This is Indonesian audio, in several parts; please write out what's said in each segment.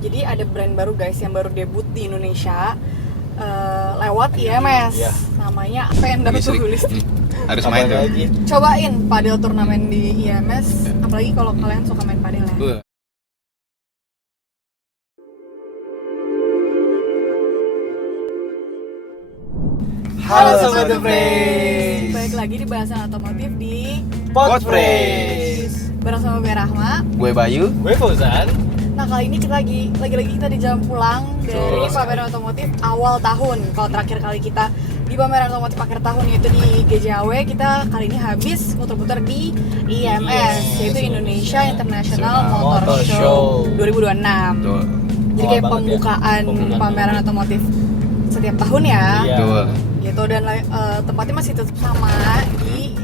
Jadi ada brand baru guys yang baru debut di Indonesia lewat IMS. Iya. Namanya pengen dapet tuh list. Harus main tuh. Cobain padel turnamen di IMS, apalagi kalau kalian suka main padel ya. Halo Sobat The Phrase. Balik lagi di bahasan otomotif di Pod Phrase. bareng sama gue Rahma. Gue Bayu. Gue Fauzan. Nah kali ini kita lagi kita di jalan pulang dari pameran otomotif awal tahun. Kalau terakhir kali kita di pameran otomotif akhir tahun yaitu di GJAW, kita kali ini habis muter-muter di IMS, yaitu Indonesia International Motor Show 2026. Betul. Jadi kayak pembukaan pameran otomotif setiap tahun ya. Iya. Betul. Gitu, dan tempatnya masih tetap sama di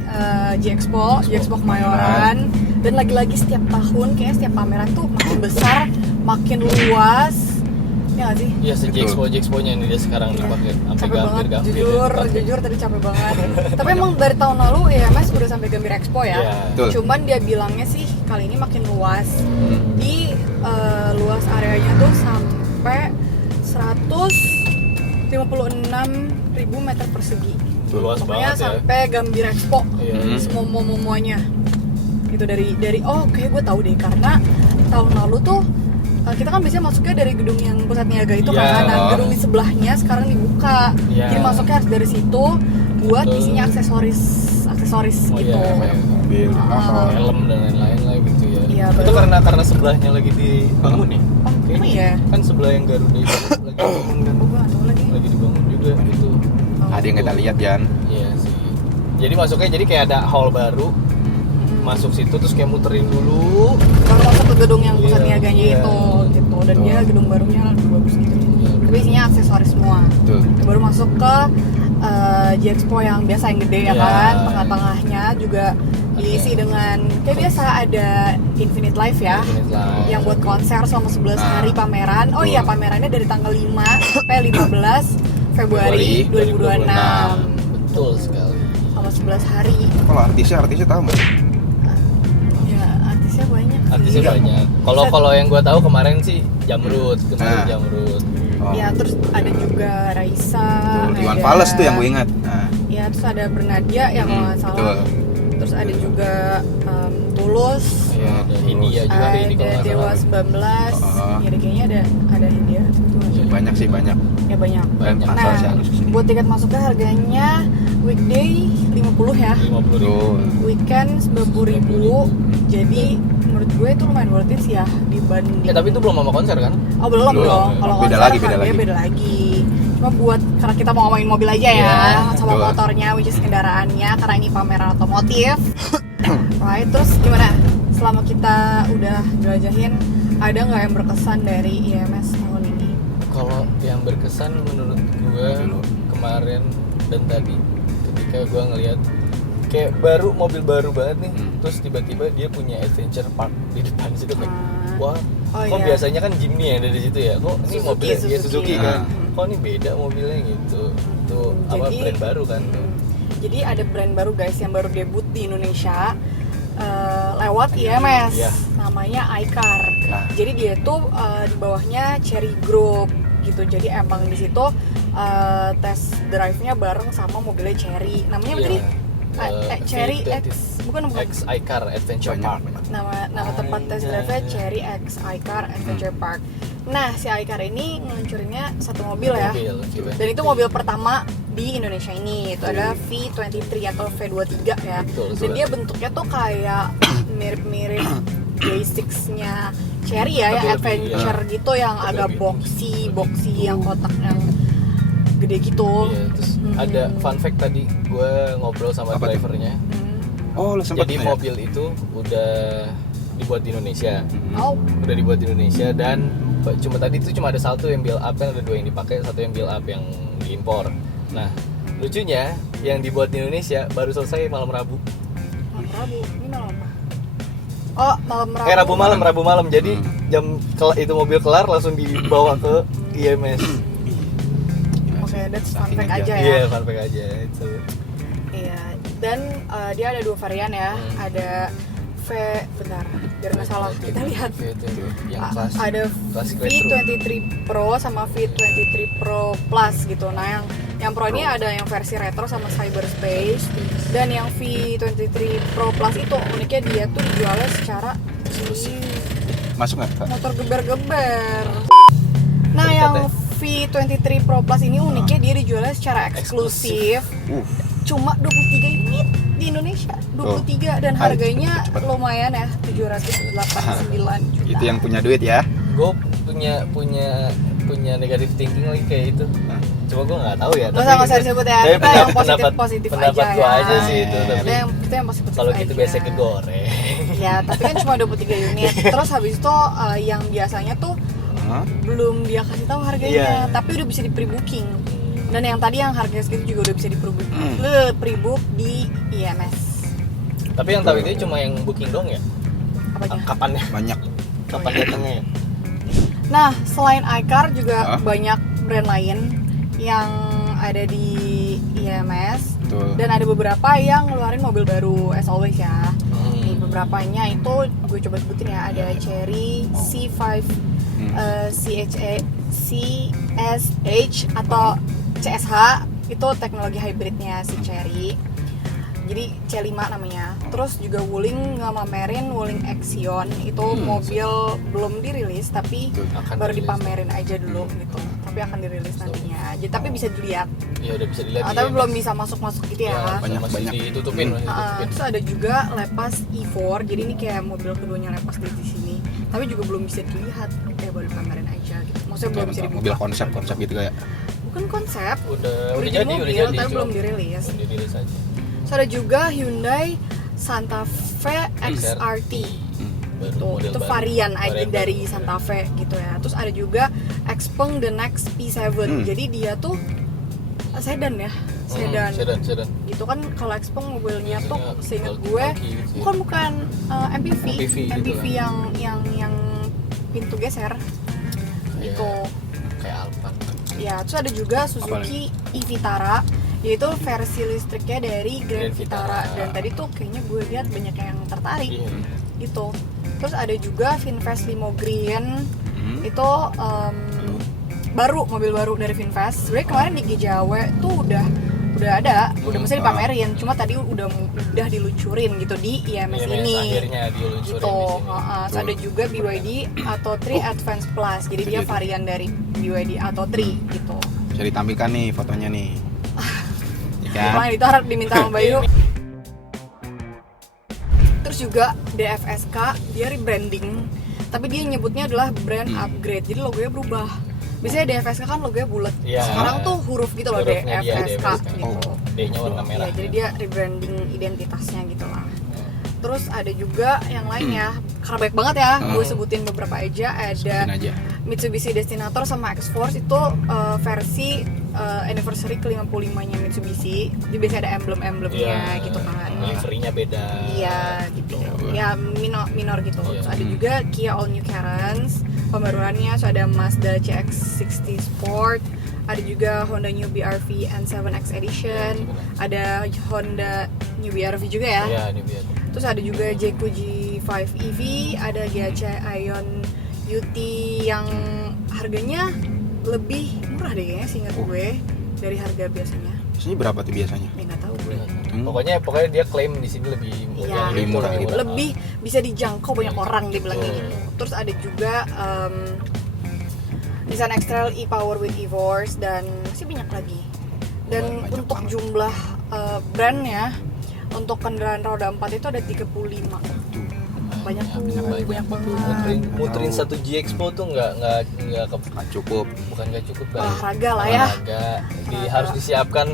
G-Expo Kemayoran. Dan lagi-lagi setiap tahun kayaknya setiap pameran tuh makin besar, makin luas. Ya nggak sih? Iya, G-Expo-nya ini dia sekarang dipakai sampai Capek banget, gambir-gambir. jujur tadi capek banget. Tapi emang dari tahun lalu IMS udah sampai Gambir Expo ya. Iya. Betul. Cuman dia bilangnya sih kali ini makin luas. Di luas areanya tuh sampai 156.000 meter persegi. Luas Pokoknya banget ya. sampai Gambir Expo. Iya. Semuanya. Gitu dari kayak gue tahu deh, karena tahun lalu tuh kita kan biasanya masuknya dari gedung yang pusat niaga itu Iya. kan. Nah, gedung di sebelahnya sekarang dibuka. Iya. Jadi masuknya harus dari situ buat Betul. isinya aksesoris Oh, gitu. iya. Mobil. Helm dan lain-lain lah gitu ya. Iya, Itu baru. karena sebelahnya lagi dibangun nih. Oh, emang iya? Kan sebelah yang Garuda itu lagi dibangun kan. Oh, gue nggak tahu lagi. Lagi dibangun juga gitu. Oh. Ada yang kita lihat Jan. Iya sih. Jadi masuknya kayak ada hall baru. Masuk situ terus kayak muterin dulu. Baru masuk ke gedung yang pusat Iya, niaganya iya. itu gitu. Dan dia gedung barunya lebih bagus gitu. Iya. Tapi isinya aksesoris semua. Betul. Baru masuk ke G-Expo yang biasa yang gede ya Iya. kan. Tengah-tengahnya juga diisi dengan kayak biasa ada Infinite Life ya. Infinite Life. Yang buat konser selama 11 hari pameran. Oh betul. iya, pamerannya dari tanggal 5 sampai 15 Februari 2026. Betul sekali. Sama 11 hari. Kalau artisnya tahu nggak? Ya, artisnya banyak sih. Artisnya banyak. Kalau yang gua tahu kemarin sih Jamrud, Nah. Jamrud. Oh. Ya, terus ada juga Raisa. Betul. Iwan ada- Fals tuh yang gue ingat. Nah. Ya, terus ada Bernadia ya kalau nggak salah. Betul. Terus ada juga Tulus. Iya, ada Hindia juga ada ini kalau Ada nggak Dewa salah. 19. Oh. Ya, kayaknya ada Hindia. Banyak sih banyak. Ya banyak. Dan Banyak. asal Nah, sih harus kesini. buat tiket masuknya harganya weekday 50 ya. 50.000. Betul. Weekend 90.000. Jadi menurut gue itu lumayan worth it sih ya dibanding. Ya tapi itu belum sama konser kan? Oh belum Belum. dong. Kalau Beda konser lagi, harganya beda lagi. Cuma buat karena kita mau ngomongin mobil aja ya, Iya, sama betul. motornya, which is kendaraannya, karena ini pameran otomotif. Right, terus gimana? Selama kita udah jelajahin, ada nggak yang berkesan dari IMS tahun ini? Kalau yang berkesan menurut gue kemarin dan tadi ketika gue ngelihat kayak mobil baru banget nih, terus tiba-tiba dia punya adventure park di depan situ kayak wah, Oh, kok iya. biasanya kan Jimny yang ada di situ ya, kok ini Suzuki, mobilnya ya Suzuki kan, Hmm. kok ini beda mobilnya gitu, itu apa Jadi- brand baru kan tuh. Jadi ada brand baru guys yang baru debut di Indonesia lewat IMS, Iya. namanya iCar. Nah. Jadi dia tuh di bawahnya Cherry Group gitu. Jadi emang di situ test drive-nya bareng sama mobilnya Cherry. Namanya apa tadi? Cherry V20. X, bukan. X iCar Adventure Banyak, Park. banyak. Nama tempat test drive-nya Cherry X iCar Adventure Park. Nah, si iCar ini ngeluncurinnya satu mobil ya. Dan itu mobil pertama di Indonesia ini. Itu adalah V23 atau V23 ya. Betul, Dan dia bentuknya tuh kayak mirip-mirip J6-nya Cherry ya, yang Tapi lebih, adventure gitu, yang Tapi agak lebih. boxy yang kotak yang gede gitu. Iya, terus ada fun fact tadi gue ngobrol sama Apa tuh? drivernya. Oh, lu sempat Jadi lihat? mobil itu udah dibuat di Indonesia. Oh, Udah dibuat di Indonesia dan cuma tadi itu cuma ada satu yang build up, yang ada dua yang dipakai, satu yang build up yang diimpor. Nah, lucunya yang dibuat di Indonesia baru selesai malam Rabu. malam Rabu. Ini malam apa? Oh, malam Rabu. Rabu malam. Jadi jam itu mobil kelar langsung dibawa ke IMS. Oke, that's fun Saking fact aja. aja ya. Iya, fun fact aja itu. Iya, dan dia ada dua varian ya. Ada biar nggak salah. Kita lihat yang klasik. ada Klasik retro. V23 Pro sama V23 Pro Plus gitu. Nah yang Pro ini ada yang versi retro sama cyberspace, dan yang V23 Pro Plus itu uniknya dia tuh dijualnya secara Masuk nggak, Pak? motor geber-geber. Nah Berikat yang ya? V23 Pro Plus ini uniknya dia dijualnya secara eksklusif. Cuma 23 unit di Indonesia, 23 dan harganya cepet. lumayan ya, 789 juta. Itu yang punya duit ya. Gue punya negatif thinking lagi kayak itu. Cuma gue nggak tahu ya. Nggak usah disebut ya. tapi Kita yang positif pendapat aja gue ya. aja sih itu. Tapi Kita yang positif kalau aja. gitu biasanya kegoreng. Ya, tapi kan cuma 23 unit. Terus habis itu yang biasanya tuh belum dia kasih tahu harganya, Iya. tapi udah bisa di pre-booking. Dan yang tadi yang harganya segitu juga udah bisa di pre-book di IMS. Tapi yang tahu itu cuma yang booking dong ya. Apanya? Kapannya? Banyak. Kapan datangnya ya? Nah, selain iCar juga Hah? banyak brand lain yang ada di IMS. Betul. Dan ada beberapa yang ngeluarin mobil baru as always ya. Hmm. Nih beberapanya itu gue coba sebutin ya. Ada Chery C5 CSH atau CSH, itu teknologi hybridnya si Chery. Jadi C5 namanya. Terus juga Wuling ngemamerin Wuling Axion, itu mobil belum dirilis tapi Akan baru dirilis. dipamerin aja dulu gitu. Tapi akan dirilis nantinya. Jadi tapi bisa dilihat. Iya udah bisa dilihat. Tapi belum bisa masuk-masuk gitu ya. Banyak Banyak. ditutupin. masih ditutupin. Terus ada juga Lepas E4, jadi ini kayak mobil keduanya Lepas di sini. Tapi juga belum bisa dilihat, kayak baru pamerin aja gitu. Maksudnya belum bisa dibuka. Mobil konsep gitu kayak. Bukan konsep, Udah jadi jadi, mobil, udah jadi. tapi cuma belum dirilis. Belum dirilis aja. Terus ada juga Hyundai Santa Fe XRT. Baru Tuh, model itu baru. varian aja Varian dari baru. Santa Fe gitu ya. Terus ada juga Xpeng The Next P7. Jadi dia tuh sedan ya, sedan. Sedan. Gitu kan kalau Xpeng mobilnya tuh Biasanya seingat bulky gue gitu. bukan MPV MPV gitu yang pintu geser Kayak- gitu. Kayak Alphard. Ya, terus ada juga Suzuki e-Vitara, yaitu versi listriknya dari Grand Vitara. Dan tadi tuh kayaknya gue lihat banyak yang tertarik Iya. gitu. Terus ada juga Finfast Limo Green, itu baru, mobil baru dari Finfast. Sebenarnya kemarin di GJW tuh udah ada, udah mesti dipamerin. Cuma tadi udah diluncurin gitu di IMS ini. Akhirnya diluncurin Gitu. di sini. Terus ada juga BYD Atto 3 Advance Plus. Jadi dia Gitu. varian dari BYD Atto 3 gitu. Bisa ditampilkan nih fotonya nih. Ya kan? Makanya itu harap diminta sama Bayu. Terus juga DFSK dia rebranding, tapi dia nyebutnya adalah brand upgrade. Jadi logonya berubah. Biasanya DFSK kan logonya bulat. Iya. Sekarang tuh huruf gitu loh, Hurufnya dia, DFSK gitu. D-nya warna Iya, merah. jadi dia rebranding identitasnya gitu lah. Terus ada juga yang lain ya, karena banyak banget ya, gue sebutin beberapa aja. Ada Sebutin aja. Mitsubishi Destinator sama X-Force itu versi anniversary ke-55-nya Mitsubishi. Jadi biasanya ada emblem-emblemnya gitu kan. Liverinya beda. Iya gitu. Ya minor gitu. Iya. Terus ada juga Kia All New Carens, pembaruannya. Terus ada Mazda CX-60 Sport. Ada juga Honda New BR-V N7X Edition. Ada Honda New BR-V juga ya. Iya, ini biar. Terus ada juga Jayco G5 EV, ada GAC Ion UT yang harganya lebih murah deh kayaknya, seingat gue, dari harga biasanya. Biasanya berapa tuh biasanya? Ya nggak tahu gue. Pokoknya dia klaim di sini lebih Iya, lebih murah gitu. lebih bisa dijangkau banyak orang dia bilangnya Betul. gitu. Terus ada juga Nissan X-Trail e-Power with e-Force dan masih banyak lagi. Dan Banyak untuk banget. jumlah brandnya, untuk kendaraan roda 4 itu ada 35. Banyak tuh, banyak banget. Muterin satu G Expo tuh nggak Nggak cukup. bukan nggak cukup kan. Olahraga lah ya. Harus disiapkan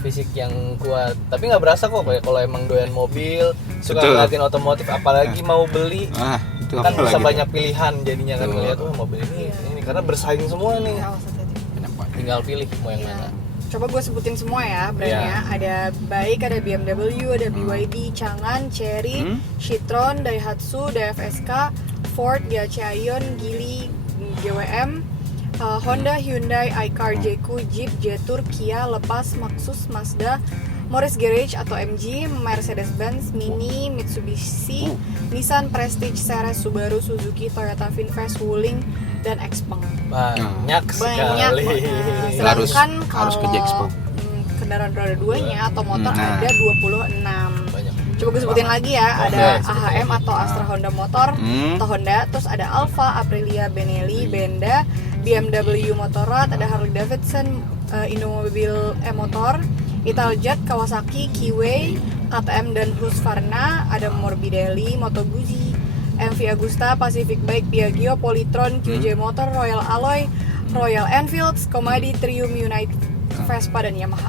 fisik yang kuat. Tapi nggak berasa kok kayak kalau emang doyan mobil, suka Betul. ngeliatin otomotif, apalagi mau beli Itu kan apa bisa lagi? banyak pilihan jadinya kan Betul. ngeliat tuh mobil ini karena bersaing semua nih. Ya, awas hati-hati. Banyak banget. Tinggal pilih mau yang Iya. mana. Coba gue sebutin semua ya brandnya. Ada baik, ada BMW, ada BYD, Changan, Chery, Citroen, Daihatsu, DFSK, Ford, GAC Ion, Geely, GWM, Honda, Hyundai, iCar, Jayco, Jeep, Jetour, Kia, Lepas, Maxus, Mazda, Morris Garage atau MG, Mercedes-Benz, Mini, Mitsubishi, Nissan Prestige, Ceres, Subaru, Suzuki, Toyota Vinfast, Wuling, dan Xpeng. Banyak sekali. Harus Sedangkan ke kalau Jexpo. kendaraan roda 2-nya atau motor Nah. ada 26. Banyak. Coba gue sebutin lagi ya, ada Oke, AHM atau Astra Honda Motor atau Honda, terus ada Alfa, Aprilia, Benelli, Benda, BMW Motorrad, ada Harley Davidson, Indomobil E-Motor, Italjet, Kawasaki, Kiway, KTM dan Husqvarna, ada Morbidelli, Moto Guzzi, MV Agusta, Pacific Bike, Piaggio, Polytron, QJ Motor, Royal Alloy, Royal Enfield, Komadi, Triumph, United, Vespa, dan Yamaha.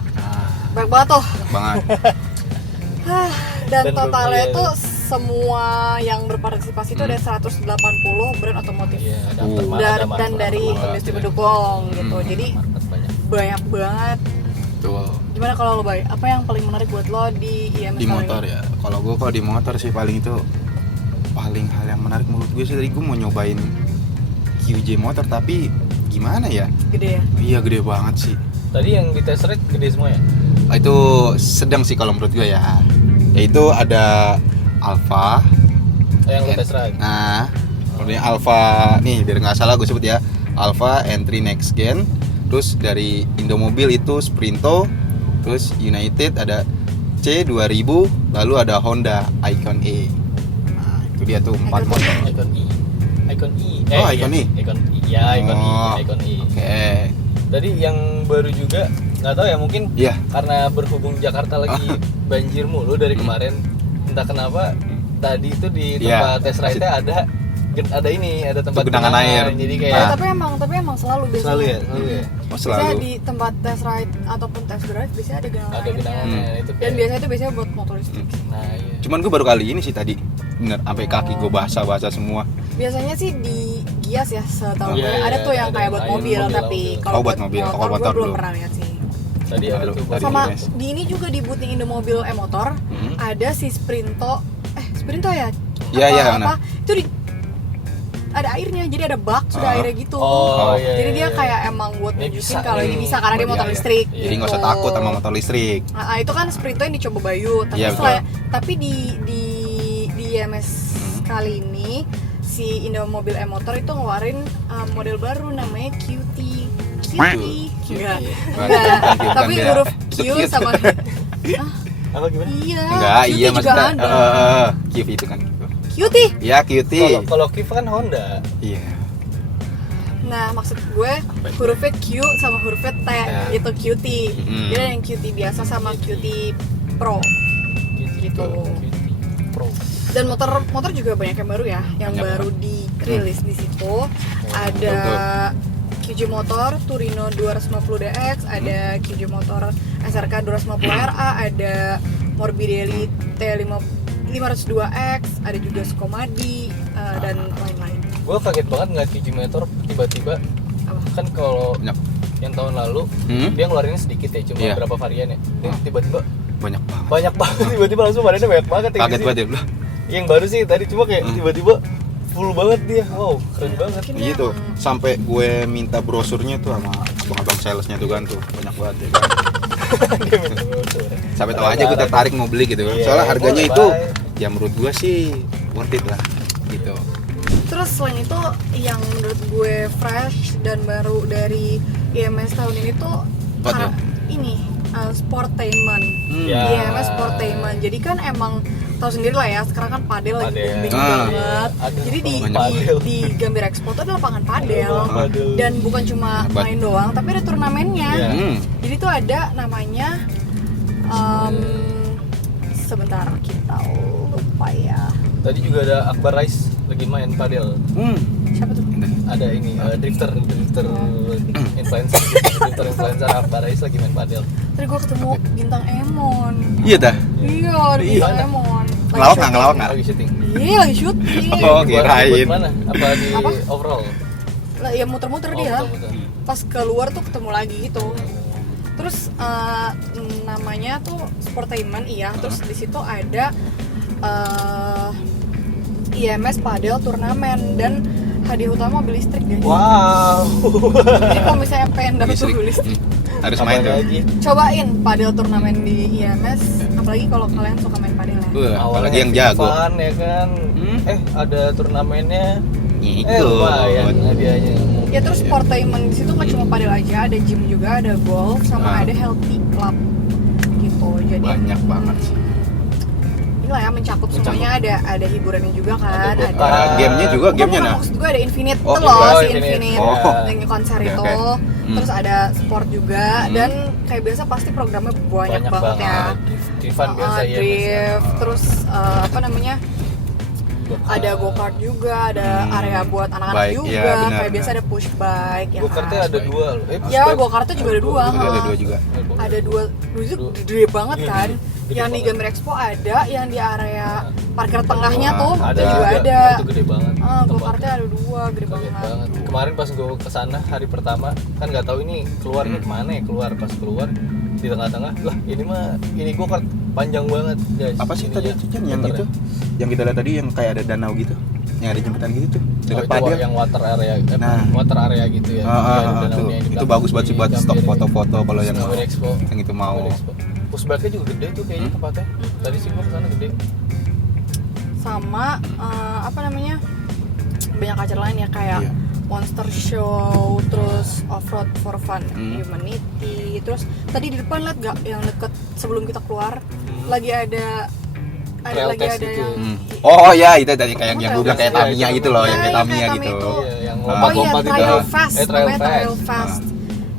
Banyak banget tuh. Banget. Dan Dan totalnya berbayar. tuh semua yang berpartisipasi itu ada 180 brand otomotif. Iya, Dan dari industri pendukung gitu. Jadi banyak. banyak banget. Tuh. Gimana kalau lo, Bay? Apa yang paling menarik buat lo di IMS Di kali motor ini? ya. Kalau gue di motor sih paling hal yang menarik menurut gue sih, tadi gue mau nyobain QJ motor tapi gimana ya? Gede ya? Iya gede banget sih. Tadi yang di test ride gede semua ya? Itu sedang sih kalau menurut gue ya. Yaitu ada Alfa. Yang lu test ride. Nah, kemudian Alfa nih biar nggak salah gue sebut ya. Alfa Entry Next Gen. Terus dari Indomobil itu Sprinto. Terus United ada C2000. Lalu ada Honda Icon E. Nah, itu dia tuh 4 Icon motor. Icon E. Icon E. Oh, Icon E? Icon E. Ya, Icon E. Oh, Icon E. Oke. Tadi yang baru juga nggak tahu ya, mungkin Iya. karena berhubung Jakarta lagi banjir mulu dari kemarin, entah kenapa tadi itu di Iya. tempat test ride-nya ada tempat Genangan air. Jadi Ya, kayak tapi emang selalu biasanya. selalu ya. Oh, Biasanya selalu. di tempat test ride ataupun test drive biasanya ada genangan Ada genangan airnya. air, itu Dan kayak. biasanya itu biasanya buat motor listrik. Nah, iya. Cuman gue baru kali ini sih tadi. Bener, sampai kaki gue basah semua. Biasanya sih di Gias ya, setahu gue. Iya, Ada tuh yang ada kayak buat air, mobil, mobil, tapi mobil. kalau Oh, buat mobil. Kalau motor motor gue belum belum. pernah lihat sih. Tadi ada Lalu, tuh tadi Sama Mas. di ini juga di boothing Indomobil E-Motor ada si Sprinto ya? Iya, iya, Apa? nah. Itu ada airnya, jadi ada bak sudah airnya gitu. Oh, iya, Jadi dia iya. kayak emang buat Ini nunjukin bisa kalau nih. ini bisa karena dia Iya, motor iya. listrik. Iya. Jadi nggak usah takut sama motor listrik. Nah, itu kan Sprinto yang dicoba Bayu, tapi Iya, tapi di IMS kali ini si Indomobil E-Motor itu ngeluarin model baru namanya QT. Enggak. Bukan Tapi dia. huruf Q Itu cute. sama Apa gimana? iya. Enggak, QT iya juga maksudnya. ada. QV itu kan. QT. Iya, QT. Kalau Kiv kan Honda. Iya. Nah, maksud gue hurufnya Q sama hurufnya T itu QT. Mm. Jadi ada yang QT biasa sama QT Pro. Gitu. Pro. Dan motor juga banyak yang baru ya, yang Banyak baru dirilis di situ. Ada QJ Motor Turino 250DX, ada QJ Motor SRK 250RA, ada Morbidelli T502X, ada juga Skomadi dan lain-lain. Gue kaget banget ngeliat QJ Motor tiba-tiba. Apa? Kan kalau Banyak. yang tahun lalu dia ngeluarinnya sedikit ya, cuma Iya. berapa varian ya. Ini tiba-tiba Banyak banget. banyak banget, tiba-tiba langsung variannya banyak banget ya. Kaget gitu. banget ya. Yang baru sih tadi cuma kayak tiba-tiba full banget dia. Wow, keren banget. Mungkin Iya tuh, emang- sampai gue minta brosurnya tuh sama abang-abang salesnya tuh kan tuh banyak banget ya kan. Dia minta brosur. Sampai tahu aja gue tertarik mau beli gitu kan. Iya, Soalnya harganya boleh, itu Bay. ya menurut gue sih worth it lah gitu. Terus selain itu yang menurut gue fresh dan baru dari IMS tahun ini tuh Apa karena tuh? ini Sportainment. Ya. IMS Sportainment. Jadi kan emang tahu sendiri lah ya, sekarang kan padel lagi Padel. booming Ah. banget. Ada Jadi padel. di Gambir Expo tuh ada lapangan padel. Padel. Dan bukan cuma Hebat. main doang, tapi ada turnamennya. Iya. Jadi tuh ada namanya sebentar kita lupa ya. Tadi juga ada Akbar Rais lagi main padel. Siapa tuh? Ada ini drifter influencer Akbar Rais lagi main padel. Tadi gue ketemu bintang Emon. Iya dah. Iya, ada bintang Mana? Emon. Lagi Ngelawak nggak, syuting. ngelawak nggak? Lagi syuting. Iya, lagi syuting. Oh, Buat- kirain. buat mana? Apa di Apa? overall? Lah, ya muter-muter Oh, dia. betul-betul. Pas keluar tuh ketemu lagi gitu. Terus namanya tuh Sportainment, iya. Terus di situ ada IMS Padel Turnamen dan hadiah utama mobil listrik guys. Wow. Jadi kalau misalnya pengen dapet Listrik. mobil listrik, Harus Apa main tuh. lagi? cobain padel turnamen di IMS. Apalagi kalau kalian suka main padel ya. Apalagi yang jago. Fun, ya kan. Ada turnamennya. Ikut. Lumayan hadiahnya. Ya terus sportainment di situ nggak cuma padel aja, ada gym juga, ada golf, sama ada healthy club gitu. Jadi Banyak banget sih. inilah ya mencakup semuanya, ada hiburannya juga kan, Ada ada Ada gamenya juga, gamenya nah. maksud gue ada Infinite Oh, itu loh, oh, si Infinite. Infinite Oh. yang konser Oke, itu. oke. Terus ada sport juga dan kayak biasa pasti programnya banyak banget ya. Drift-driftan biasa ya. Drift, terus apa namanya? Ada go-kart juga, ada area buat anak-anak Bike, juga. ya, benar, Kayak biasa benar. ada push bike ya Go-kartnya kan. ada 2 loh. Ya, go-kartnya juga ada 2. Ada 2 juga. Ada 2 itu Dua. gede banget Iya, kan. gede Yang di banget. Gamer Expo ada, yang di area parkir tengahnya Wah, tuh Ada itu juga ada. Itu gede banget. Go-kartnya ada 2, gede Kaget banget. banget. Kemarin pas gue kesana hari pertama kan nggak tahu ini keluarnya kemana ya, pas keluar di tengah-tengah lah ini go-kart panjang banget guys. Apa sih tadi Ininya, itu Chan, yang muternya. itu? Yang kita lihat tadi yang kayak ada danau gitu. Yang ada jembatan gitu tuh. Oh, Dekat itu padel. yang water area, Nah. water area gitu ya. Iya, ada Tuh. danaunya di Itu belakang. bagus banget sih buat Di stok Gambir. foto-foto kalau yang Gambir Expo. yang itu mau. Gambir Expo. Pushbacknya juga gede tuh kayaknya tempatnya. Tadi sih gue kesana gede. Sama apa namanya? Banyak acara lain ya kayak Iya. Monster Show, terus Off-Road for Fun Humanity. Terus tadi di depan lihat gak yang deket sebelum kita keluar lagi ada Trail lagi test ada gitu. yang Oh ya itu tadi kayak yang Trail gue bilang kayak test. Tamiya Iya, gitu loh, iya, yang kayak iya, Tamiya kayak gitu. Tamiya itu. Iya, yang Oh, oh iya, lompat-lompat itu. Trail Fast, Trail namanya Trail Fast. Fast.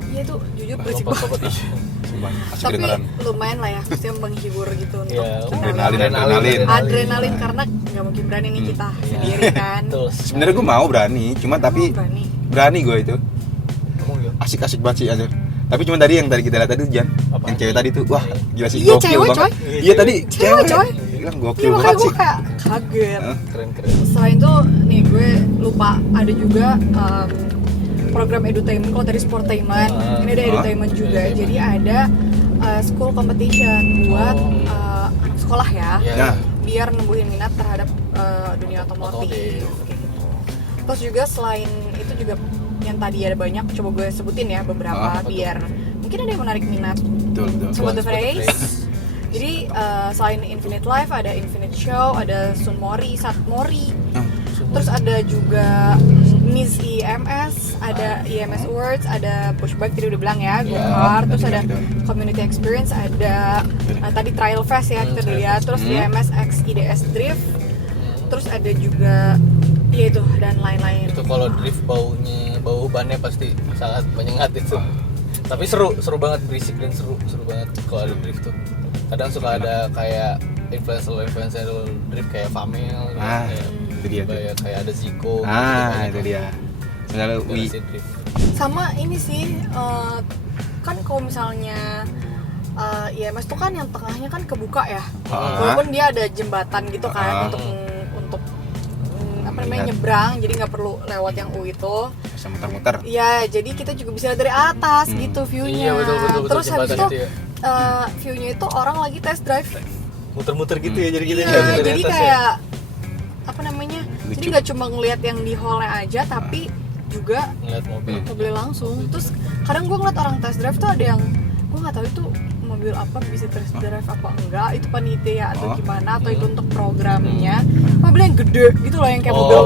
Iya itu jujur berisik banget. Lompat-lompat iya. Sumpah, asik Tapi kedengeran. lumayan lah ya, maksudnya menghibur gitu untuk Iya, Adrenalin. adrenalin karena nggak mungkin berani nih kita sendiri kan. Betul. Sebenarnya gue mau berani, cuma tapi Berani. berani gue itu. Ngomong ya. Asik-asik banget sih Azur. Tapi cuma tadi yang tadi kita lihat tadi Jan, Apa? yang cewek tadi tuh, wah gila sih, Iya, gokil cewek, banget. coy. Iya tadi Cewek, coy. Bilang Iya gokil makanya banget gue sih. kayak kaget. Keren-keren. Selain itu nih gue lupa ada juga program edutainment. Kalau tadi sportainment, ini ada edutainment juga. Edutainment. Jadi ada school competition buat Oh. anak sekolah ya. Iya. Nah. Biar numbuhin minat terhadap dunia Otomotif. otomotif. Terus juga selain itu juga yang tadi ada banyak, coba gue sebutin ya beberapa Betul. biar mungkin ada yang menarik minat. Betul, betul. Sobat The Sobat The Phrase. Phrase. Jadi selain Infinite Life ada Infinite Show, ada Sunmori, Satmori. Terus ada juga Miss IMS, ada IMS Awards, ada Pushback tadi udah bilang ya, go-kart, terus ada Community Experience, ada tadi Trial Fest ya kita udah lihat, terus IMS X IDS Drift, terus ada juga ya itu dan lain-lain. Itu kalau drift bau bannya pasti sangat menyengat itu. Tapi seru banget, berisik dan seru banget kalau ada drift tuh. Kadang suka ada kayak influencer drift kayak Famil, Ah, kayak, itu dia tuh. kayak ada Ziko. Ah, itu dia. Misalnya Wi. Drift. Sama ini sih kan kalau misalnya IMS tuh kan yang tengahnya kan kebuka ya, walaupun dia ada jembatan gitu kan untuk apa namanya nyebrang, jadi nggak perlu lewat yang U itu. Bisa muter-muter. Iya, jadi kita juga bisa lihat dari atas gitu view-nya. Iya, betul, Terus habis jembatan itu itu ya. view-nya itu orang lagi test drive. Muter-muter gitu ya, jadi kita Iya, nggak bisa dari jadi atas ya. kayak apa namanya? Lucu. Jadi nggak cuma ngelihat yang di hall-nya aja, tapi juga Ngeliat mobil. mobil langsung. Terus kadang gue ngeliat orang test drive tuh ada yang gue nggak tahu itu mobil apa bisa test drive apa enggak, itu panitia atau gimana atau itu untuk programnya. Mobil yang gede gitu loh, yang kayak mobil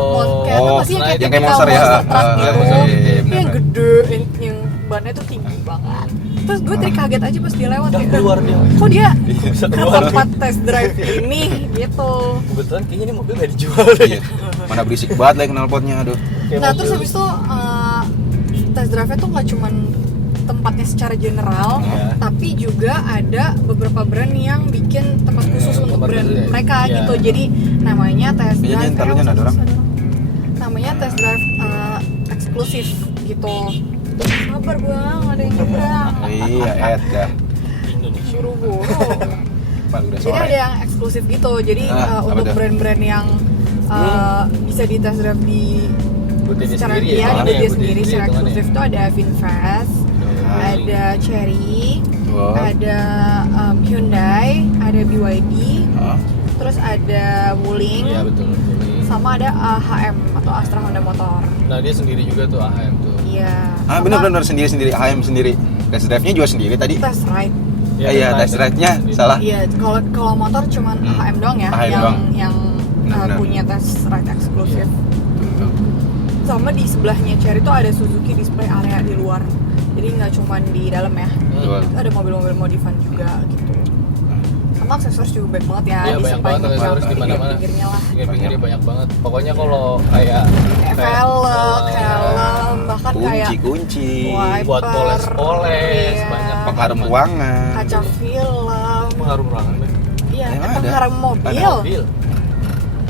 kayak apa sih yang kayak yang kayak tipikal monster ya. monster truck Ah, gitu. monster, iya, iya, Yang benar. gede, yang bannya tuh tinggi banget. Terus gue tadi kaget aja pas dia lewat Udah kayak, keluar dia. kok dia Bisa ke keluar. tempat test drive ini gitu. Kebetulan kayaknya ini mobil nggak dijual deh. Iya. Mana berisik banget lagi knalpotnya, aduh. Kayak Nah mobil. terus habis itu test drive-nya tuh nggak cuman tempatnya secara general, Iya. tapi juga ada beberapa brand yang bikin tempat khusus untuk tempat brand khusus ya? mereka Iya. gitu. Jadi namanya test Iya, drive. ntar lu jangan ada orang. Namanya test drive eksklusif gitu. Sabar bang, ada yang nyebrang. Iya, dah. Indonesia. Buru-buru. Pak udah Jadi sore. ada yang eksklusif gitu. Jadi Apa untuk tuh? brand-brand yang bisa di test drive di Buat secara sendiri dia, ya, di dia buat sendiri secara hitungannya. eksklusif tuh ada Vinfast, ada Cherry, Oh. ada Hyundai, ada BYD, Ah. terus ada Wuling, Iya betul. sama ada AHM atau Astra Honda Motor. Nah dia sendiri juga tuh AHM tuh. Iya. Ah, benar-benar sendiri AHM sendiri. Test drive-nya juga sendiri tadi. Test ride. Iya, test drive-nya salah. Iya, kalau motor cuman AHM doang ya, AHM yang doang. yang Benar-benar. punya test ride eksklusif. Betul. Sama di sebelahnya Cherry tuh ada Suzuki display area di luar. Jadi nggak cuman di dalam ya. Betul. Ada mobil-mobil modifan juga gitu. Sama aksesoris juga baik banget ya. Iya di banyak banget aksesoris di mana-mana. pinggirnya lah. Pinggir-pinggirnya banyak banget. Pokoknya kalau kayak Helm, bahkan kayak Kunci-kunci, wiper, buat poles-poles, iya, banyak pengharum ruangan. kaca film, pengaruh ruangan deh. iya, Emang ada? pengharum mobil. Mobil.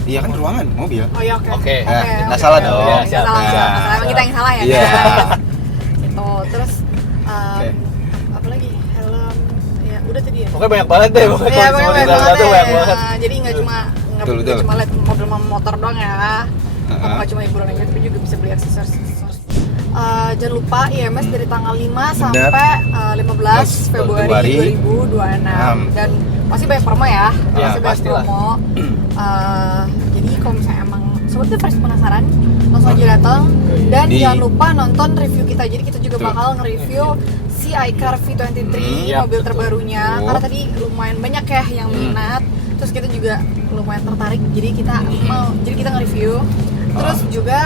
Iya kan ruangan mobil. Oh iya, oke. Oke. Nggak salah oke. dong. Nggak Iya, siap. salah, Iya. nggak salah. Emang kita yang salah ya. Iya. guys? Gitu. Terus Oke. apa lagi? Helm. Ya, udah tadi ya. Pokoknya banyak banget deh. Iya, Pokoknya banyak banyak banget banget. Banyak ya. banget. Jadi nggak cuma Betul, betul. cuma lihat mobil sama motor doang ya. Heeh. Nggak cuma hiburan aja, tapi juga bisa beli aksesoris. Jangan lupa IMS dari tanggal 5 sampai 15 Februari 2026 dan masih banyak promo ya, Ya, masih banyak pastilah. promo. Jadi kalau misalnya emang sobat fresh penasaran, langsung aja datang dan Di- jangan lupa nonton review kita. Jadi kita juga Betul. bakal nge-review si iCar V23 Iya, mobil betul. terbarunya Betul. karena tadi lumayan banyak ya yang minat. Terus kita juga lumayan tertarik, jadi kita nge-review. Terus juga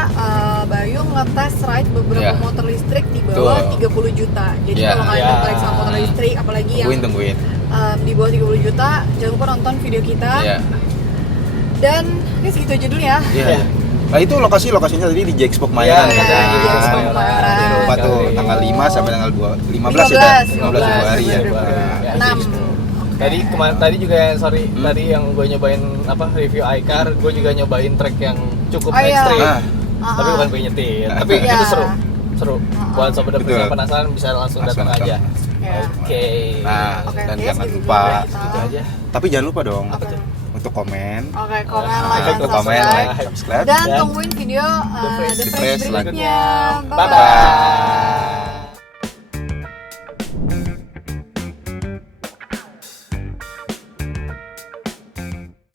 Bayu ngetes ride beberapa Iya. motor listrik di bawah Betul. 30 juta. Jadi Iya. kalau kalian Iya. tertarik sama motor listrik, apalagi yang Tungguin. di bawah 30 juta, jangan lupa nonton video kita. Iya. Dan ya segitu aja dulu ya. Iya. Nah itu lokasinya tadi di Jackspok Mayoran Iya, katanya. di Jackspok Mayoran. Jangan lupa tuh Sekali. tanggal 5 sampai tanggal 15 ya. 15 Februari ya. Ya, 6. Tadi juga tadi yang gue nyobain review iCar, gue juga nyobain track yang cukup Oh, iya. ekstrim. Ah, Tapi bukan gue nyetir, tapi Iya. itu seru. Buat sobat Betul. yang penasaran bisa langsung datang Langsung aja. Ya. Oke. Nah, Oke, dan ya, jangan segitu lupa dulu kita. Gitu aja. tapi jangan lupa dong Apa tuh? untuk komen, Oke, komen, Ah, like, dan untuk komen, subscribe. like, subscribe. Dan Dan tungguin video The Fresh The Fresh selanjutnya. berikutnya. Bye-bye. Bye-bye.